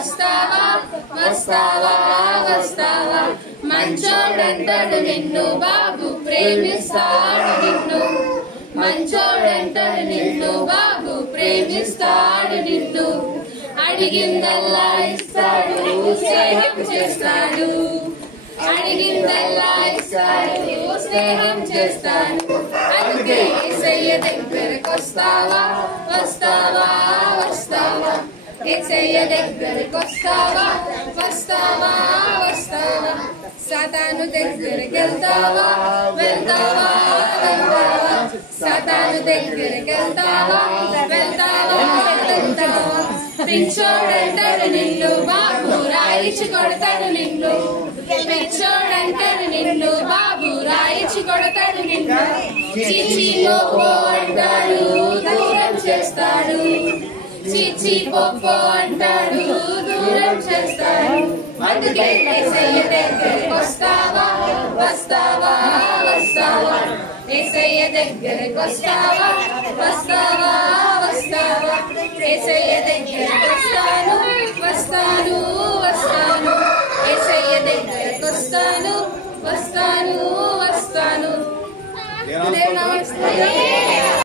వస్తావా వస్తావా వస్తావా మంచోడంటాడు నిన్ను బాబు ప్రేమిస్తాడు నిన్ను మంచోడంటాడు నిన్ను బాబు ప్రేమిస్తాడు నిన్ను అడిగిందల్లా ఇస్తాడు స్నేహం చేస్తాడు అడిగిందల్లా ఇస్తాడు స్నేహం చేస్తాడు అందుకే యేసయ్య దగ్గరకు వస్తావా వస్తావా వస్తావా యేసయ్య దగ్గరకు వస్తావా వస్తావా వస్తావా సాతాను దగ్గరికి వెళ్తావా వెళ్తావా వెళ్తావా సాతాను దగ్గరికి వెళ్తావా వెళ్తావా వెళ్తావా పిచ్చోడంటాడు నిన్ను బాబు రాయిచి కొడతాడు నిన్ను పిచ్చోడంటాడు నిన్ను బాబు రాయిచి కొడతాడు నిన్ను చిచి పోపో అంటాడు దూరం చేస్తాడు చిచి పోపో అంటాడు దూరం చేస్తాడు అందుకే యేసయ్య దగ్గరికి వస్తావా వస్తావా వస్తావా యేసయ్య దగ్గరికి వస్తావా వస్తావా వస్తావా యేసయ్య దగ్గరికి వస్తాను వస్తాను వస్తాను యేసయ్య దగ్గరికి వస్తాను వస్తాను వస్తాను